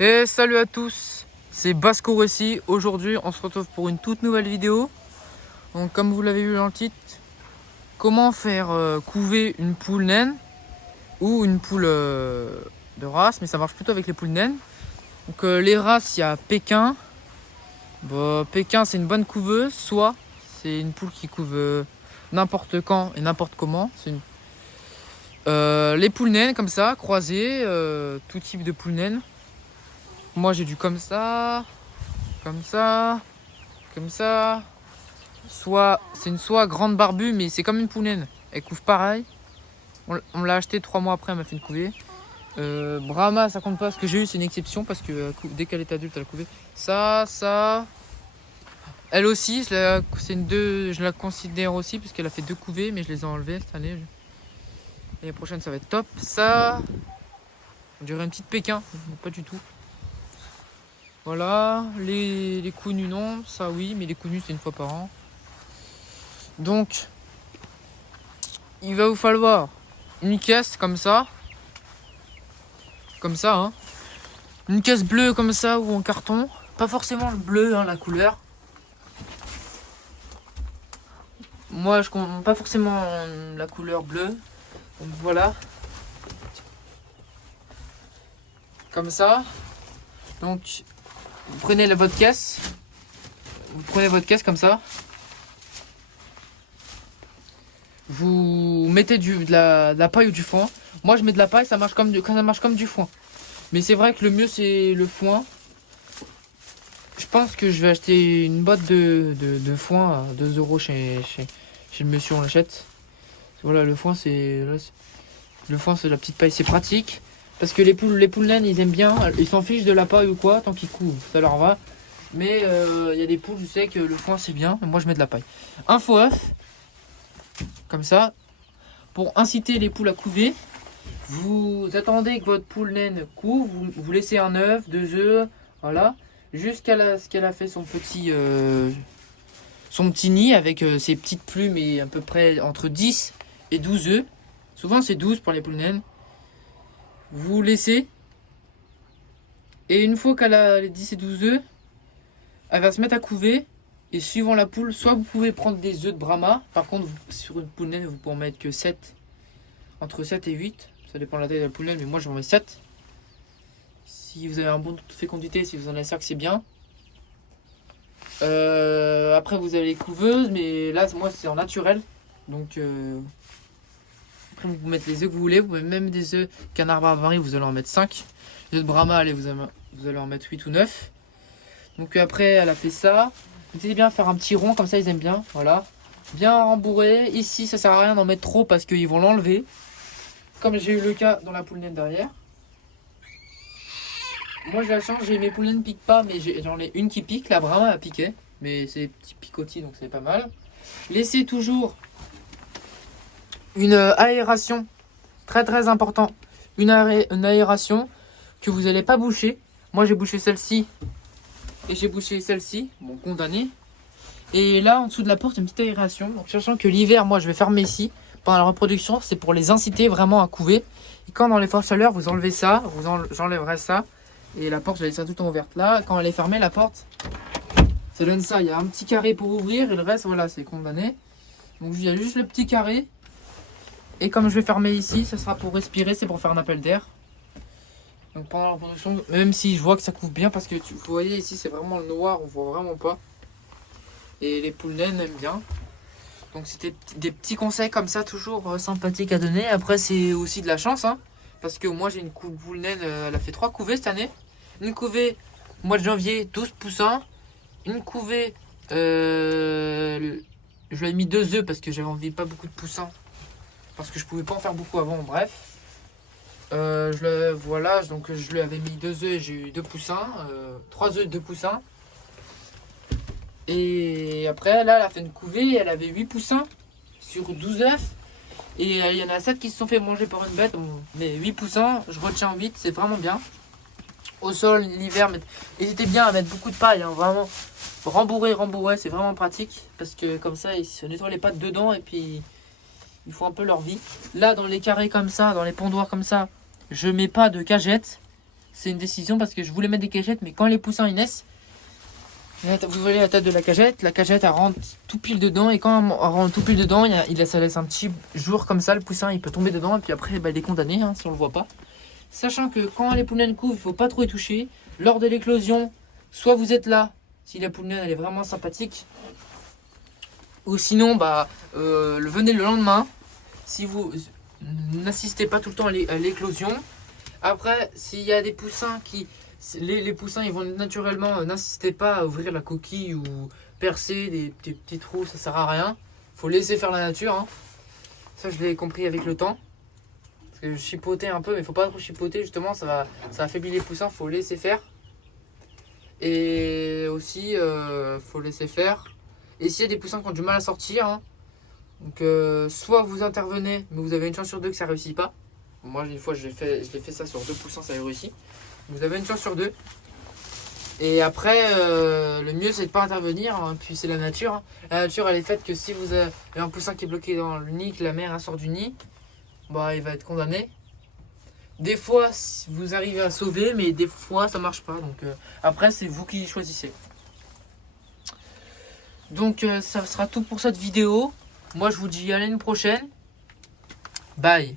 Et salut à tous, c'est Basco ici. Aujourd'hui on se retrouve pour une toute nouvelle vidéo. Donc comme vous l'avez vu dans le titre, comment faire couver une poule naine ou une poule de race, mais ça marche plutôt avec les poules naines. Donc les races, il y a Pékin. Pékin c'est une bonne couveuse, soit c'est une poule qui couve n'importe quand et n'importe comment. Les poules naines comme ça, croisées, tout type de poules naines. Moi j'ai du comme ça, comme ça, comme ça. C'est une soie grande barbue, mais c'est comme une poule naine. Elle couve pareil. On l'a acheté 3 mois après, elle m'a fait une couvée. Brahma, ça compte pas. Ce que j'ai eu, c'est une exception parce que dès qu'elle est adulte, elle a couvé. Ça. Elle aussi, je la considère aussi parce qu'elle a fait 2 couvées, mais je les ai enlevées cette année. L'année prochaine, ça va être top. Ça, on dirait une petite Pékin, mais pas du tout. Voilà, les coups nus non, ça oui, mais les coups nus c'est une fois par an. Donc, il va vous falloir une caisse comme ça, hein. Une caisse bleue comme ça ou en carton, pas forcément le bleu, hein, la couleur. Moi, je compte pas forcément la couleur bleue. Donc voilà, comme ça. Donc, vous prenez votre caisse. Vous prenez votre caisse comme ça. Vous mettez de la paille ou du foin. Moi, je mets de la paille, ça marche comme du foin. Mais c'est vrai que le mieux, c'est le foin. Je pense que je vais acheter une boîte de foin à 2 € chez le monsieur, on l'achète. Voilà, le foin, c'est la petite paille, c'est pratique. Parce que les poules naines, ils aiment bien, ils s'en fichent de la paille ou quoi, tant qu'ils couvent, ça leur va. Mais il y a des poules, je sais que le foin c'est bien, mais moi je mets de la paille. Un faux œuf, comme ça, pour inciter les poules à couver. Vous attendez que votre poule naine couve, vous laissez un œuf, 2 œufs, voilà, jusqu'à ce qu'elle a fait son petit nid avec ses petites plumes et à peu près entre 10 et 12 œufs. Souvent c'est 12 pour les poules naines. Vous laissez. Et une fois qu'elle a les 10 et 12 œufs, elle va se mettre à couver. Et suivant la poule, soit vous pouvez prendre des œufs de Brahma. Par contre, sur une poule naine, vous pouvez en mettre que 7. Entre 7 et 8. Ça dépend de la taille de la poule naine, mais moi j'en mets 7. Si vous avez un bon taux de fécondité, si vous en avez 5, c'est bien. Après, vous avez les couveuses, mais là, moi, c'est en naturel. Donc, après, vous mettez les œufs que vous voulez. Vous pouvez même des œufs canard barbarie, vous allez en mettre 5. Les œufs de Brahma, allez, vous allez en mettre 8 ou 9. Donc, après, elle a fait ça. Vous allez bien faire un petit rond, comme ça, ils aiment bien. Voilà. Bien rembourré. Ici, ça sert à rien d'en mettre trop parce qu'ils vont l'enlever. Comme j'ai eu le cas dans la poule naine derrière. Moi j'ai la chance, mes poulets ne piquent pas, mais j'en ai une qui pique, la Brahma a piqué, mais c'est des petits picotis donc c'est pas mal. Laissez toujours une aération, très très important, une aération que vous n'allez pas boucher. Moi j'ai bouché celle-ci et j'ai bouché celle-ci, bon condamné. Et là en dessous de la porte une petite aération, donc sachant que l'hiver moi je vais fermer ici, pendant la reproduction c'est pour les inciter vraiment à couver. Et quand dans les fortes chaleurs vous enlevez ça, j'enlèverai ça. Et la porte, je vais laisser tout le temps ouverte. Là, quand elle est fermée, la porte, ça donne ça. Il y a un petit carré pour ouvrir et le reste, voilà, c'est condamné. Donc, il y a juste le petit carré. Et comme je vais fermer ici, ça sera pour respirer, c'est pour faire un appel d'air. Donc, pendant la reproduction, même si je vois que ça couvre bien, parce que vous voyez ici, c'est vraiment le noir, on voit vraiment pas. Et les poules naines aiment bien. Donc, c'était des petits conseils comme ça, toujours sympathiques à donner. Après, c'est aussi de la chance, hein. Parce que moi, j'ai une poule naine, elle a fait 3 couvées cette année. Une couvée au mois de janvier, 12 poussins. Une couvée, je lui ai mis 2 œufs parce que j'avais envie pas beaucoup de poussins. Parce que je pouvais pas en faire beaucoup avant, bref. Voilà, donc je lui avais mis 2 œufs et j'ai eu 2 poussins. 3 œufs, 2 poussins. Et après, là, elle a fait une couvée, elle avait 8 poussins sur 12 œufs. Et il y en a 7 qui se sont fait manger par une bête. Bon, mais 8 poussins, je retiens 8, c'est vraiment bien. Au sol, l'hiver, n'hésitez bien à mettre beaucoup de paille, hein, vraiment. Rembourrer, c'est vraiment pratique. Parce que comme ça, ils se nettoient les pattes dedans et puis ils font un peu leur vie. Là, dans les carrés comme ça, dans les pondoirs comme ça, je mets pas de cagette. c'est une décision parce que je voulais mettre des cagettes, mais quand les poussins ils naissent, vous voyez la tête de la cagette elle rentre tout pile dedans, et quand elle rentre tout pile dedans, ça laisse un petit jour comme ça, le poussin il peut tomber dedans, et puis après bah, il est condamné hein, si on le voit pas. Sachant que quand les poulaines couvent, il faut pas trop y toucher. Lors de l'éclosion, soit vous êtes là, si la poulaine elle est vraiment sympathique, ou sinon bah venez le lendemain, si vous n'assistez pas tout le temps à l'éclosion. Après, s'il y a des poussins qui... Les poussins, ils vont naturellement... N'insistez pas à ouvrir la coquille ou percer des petits trous, ça sert à rien. Faut laisser faire la nature. Hein. Ça, je l'ai compris avec le temps. Parce que je chipotais un peu, mais faut pas trop chipoter, justement, ça affaiblit les poussins, faut laisser faire. Et aussi, faut laisser faire. Et s'il y a des poussins qui ont du mal à sortir, hein, donc soit vous intervenez, mais vous avez une chance sur deux que ça réussit pas. Moi, une fois, je l'ai fait ça sur 2 poussins, ça a réussi. Vous avez une chance sur 2. Et après, le mieux, c'est de pas intervenir. Hein, puis c'est la nature. Hein. La nature, elle est faite que si vous avez un poussin qui est bloqué dans le nid, que la mère sort du nid, bah, il va être condamné. Des fois, vous arrivez à sauver, mais des fois, ça marche pas. Donc après, c'est vous qui choisissez. Donc, ça sera tout pour cette vidéo. Moi, je vous dis à l'année prochaine. Bye.